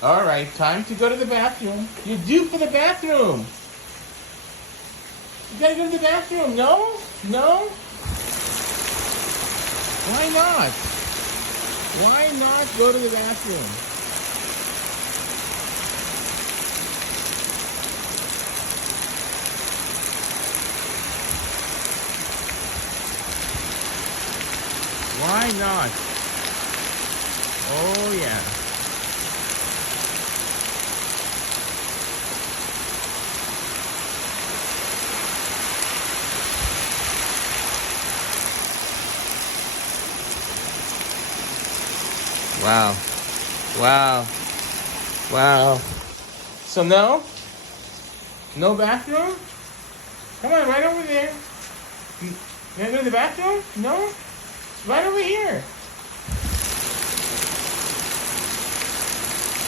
All right, time to go to the bathroom. You're due for the bathroom. You gotta go to the bathroom. No? No? Why not? Why not go to the bathroom? Why not? Oh, yeah. Wow. Wow. Wow. So no? No bathroom? Come on, right over there. You wanna go to the bathroom? No? It's right over here.